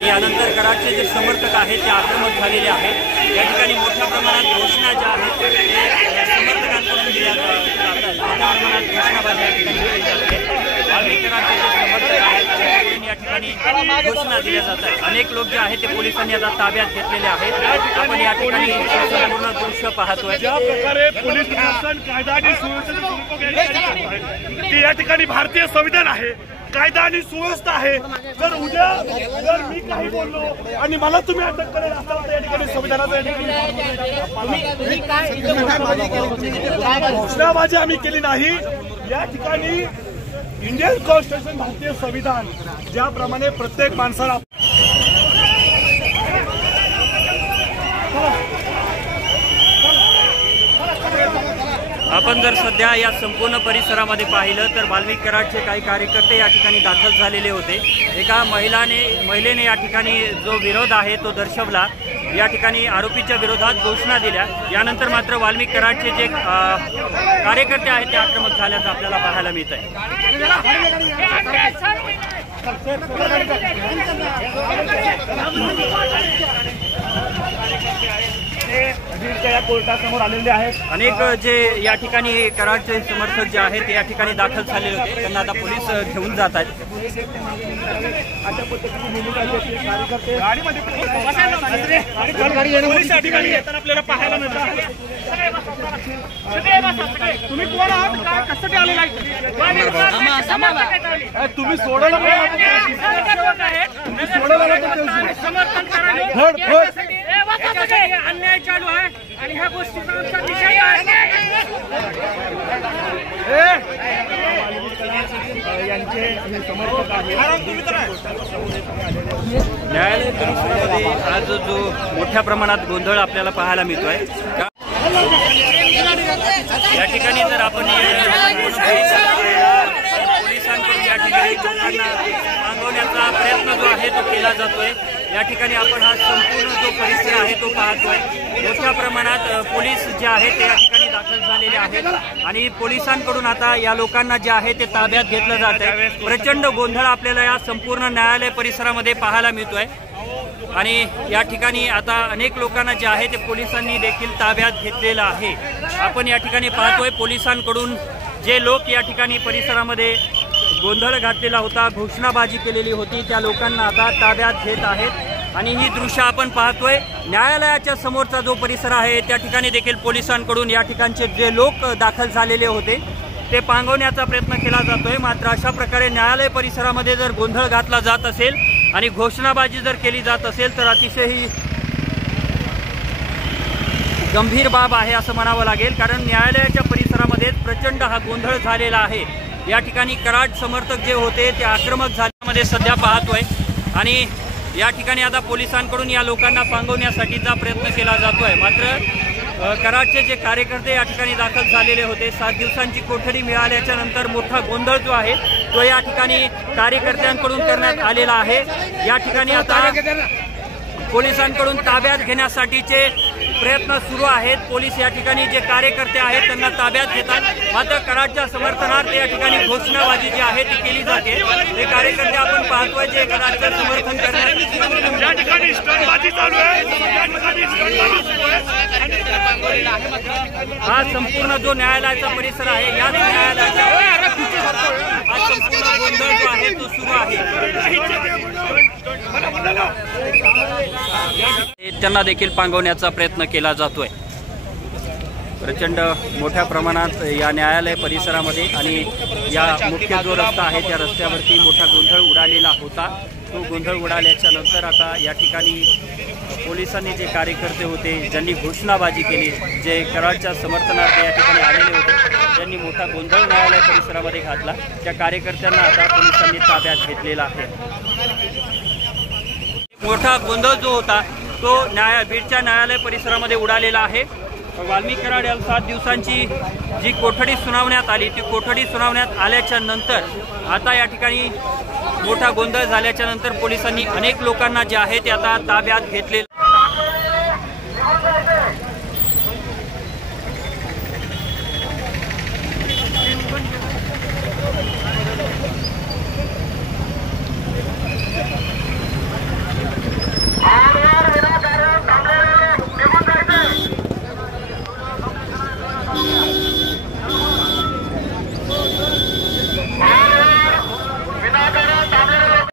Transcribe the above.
यानंतर कराडचे जे समर्थक आहेत ते आक्रमक झालेले आहेत। या ठिकाणी मोठ्या प्रमाणात घोषणा ज्या आहेत ते समर्थकांकडून दिल्या जातात। मोठ्या प्रमाणात घोषणाबाजी या ठिकाणी केली जाते। कराडचे जे समर्थक आहेत त्यांच्याकडून या ठिकाणी घोषणा दिल्या जातात। अनेक लोक जे आहेत ते पोलिसांनी आता ताब्यात घेतलेले आहेत। आपण या ठिकाणी संपूर्ण दृश्य पाहतोय। ज्या प्रकारे पोलीस प्रशासन कायदा आणि सुव्यवस्थेची या ठिकाणी भारतीय संविधान आहे, कायदा आणि सुव्यवस्था आहे। जर उद्या जर मी काही बोललो आणि मला तुम्ही अटक करेल असाल तर या ठिकाणी संविधानाचा घोषणाबाजी आम्ही केली नाही। या ठिकाणी इंडियन कॉन्स्टिट्यूशन भारतीय संविधान ज्याप्रमाणे प्रत्येक माणसाला आपण जर सध्या या संपूर्ण परिसरामध्ये पाहिलं तर वाल्मिक कराडचे काही कार्यकर्ते या ठिकाणी दाखल झालेले होते। एका महिलेने या ठिकाणी जो विरोध आहे तो दर्शवला। या ठिकाणी आरोपीच्या विरोधात घोषणा दिल्या। यानंतर मात्र वाल्मिक कराडचे जे कार्यकर्ते आहेत ते आक्रमक झाल्याचं आपल्याला पाहायला मिळत आहे। कोर्टासमोर आलेले आहेत। अनेक जे या ठिकाणी कराडचे समर्थक जे आहेत ते या ठिकाणी दाखल झालेले होते, त्यांना आता पोलीस घेऊन जात आहेत। अशा पद्धतीने ठिकाणी येताना आपल्याला पाहायला मिळतं। तुम्ही कोण आहात, कशासाठी आलेला आहे? तुम्ही सोडवलं अन्याय चालू आहे आणि ह्या गोष्टीचा आमचा निषेध आहे। न्यायालय परिसरामध्ये आज जो मोठ्या प्रमाणात गोंधळ आपल्याला पाहायला मिळतोय। या ठिकाणी जर आपण पोलिसांकडून या ठिकाणी लोकांना मागवण्याचा प्रयत्न जो आहे तो केला जातोय। या ठिकाणी आपण हा संपूर्ण जो परिसर आहे तो पाहतोय। मोठ्या प्रमाणात पोलीस जे आहेत ते या ठिकाणी दाखल झालेले आहेत आणि पोलिसांकडून आता या लोकांना जे आहे ते ताब्यात घेतलं जात आहे। प्रचंड गोंधळ आपल्याला या संपूर्ण न्यायालय परिसरामध्ये पाहायला मिळतोय आणि या ठिकाणी आता अनेक लोकांना जे आहे ते पोलिसांनी देखील ताब्यात घेतलेलं आहे। आपण या ठिकाणी पाहतोय पोलिसांकडून जे लोक या ठिकाणी परिसरामध्ये गोंधळ घातलेला होता, घोषणाबाजी केलेली होती, त्या लोकांना आता ताब्यात घेत आहेत आणि ही दृश्य आपण पाहतोय। न्यायालयाच्या समोरचा जो परिसर आहे त्या ठिकाणी देखील पोलिसांकडून या ठिकाणचे जे लोक दाखल झालेले होते ते पांगवण्याचा प्रयत्न केला जातोय। मात्र अशा प्रकारे न्यायालय परिसरामध्ये जर गोंधळ घातला जात असेल आणि घोषणाबाजी जर केली जात असेल तर अतिशय ही गंभीर बाब आहे असं म्हणावं लागेल। कारण न्यायालयाच्या परिसरामध्ये प्रचंड हा गोंधळ झालेला आहे। या ठिकाणी कराड समर्थक जे होते ते आक्रमक झाल्यामध्ये सध्या पाहतोय आणि या ठिकाणी आता पोलिसांकडून या लोकांना पांगवण्यासाठीचा प्रयत्न केला जातोय। मात्र कराडचे जे कार्यकर्ते या ठिकाणी दाखल झालेले होते, 7 दिवसांची कोठडी मिळाल्याच्या नंतर मोठा गोंधळ जो आहे तो या ठिकाणी कार्यकर्त्यांकडून करण्यात आलेला आहे। या ठिकाणी आता पोलिसांकडून ताब्यात घेण्यासाठीचे प्रयत्न सुरू आहेत। पोलीस या ठिकाणी जे कार्यकर्ते आहेत त्यांना ताब्यात घेतात। मात्र कराडच्या समर्थनार्थ या ठिकाणी घोषणाबाजी जी आहे ती केली जाते। हे कार्यकर्ते आपण पाहतोय जे कराडचं समर्थन करण्यात या ठिकाणी स्टंटबाजी चालू आहे। हा संपूर्ण जो न्यायालयाचा परिसर आहे याच न्यायालयाचा हा संपूर्ण गोंधळ जो आहे तो सुरू आहे। त्यांना देखील पांगवण्याचा प्रयत्न केला जातोय। प्रचंड मोठ्या प्रमाणात या न्यायालय परिसरामध्ये आणि या मुख्य जो रस्ता आहे त्या रस्त्यावरती मोठा गोंधळ उडालेला होता। तो गोंधळ उडाल्याच्या नंतर आता या ठिकाणी पोलिसांनी जे कार्यकर्ते होते ज्यांनी घोषणाबाजी केली, जे कराडच्या समर्थनार्थ या ठिकाणी आलेले होते, त्यांनी मोठा गोंधळ न्यायालय परिसरामध्ये घातला। त्या कार्यकर्त्यांना आता पोलिसांनी ताब्यात घेतलेला आहे। मोठा गोंधळ जो होता तो बीडच्या न्यायालय परिसरामध्ये उडालेला आहे। वाल्मिक कराड याला 7 दिवसांची जी कोठडी सुनावण्यात आली ती कोठडी सुनावण्यात आल्याच्या नंतर आता या ठिकाणी मोठा गोंधळ झाल्याच्या नंतर पोलिसांनी अनेक लोकांना जे आहे ते आता ताब्यात घेतले।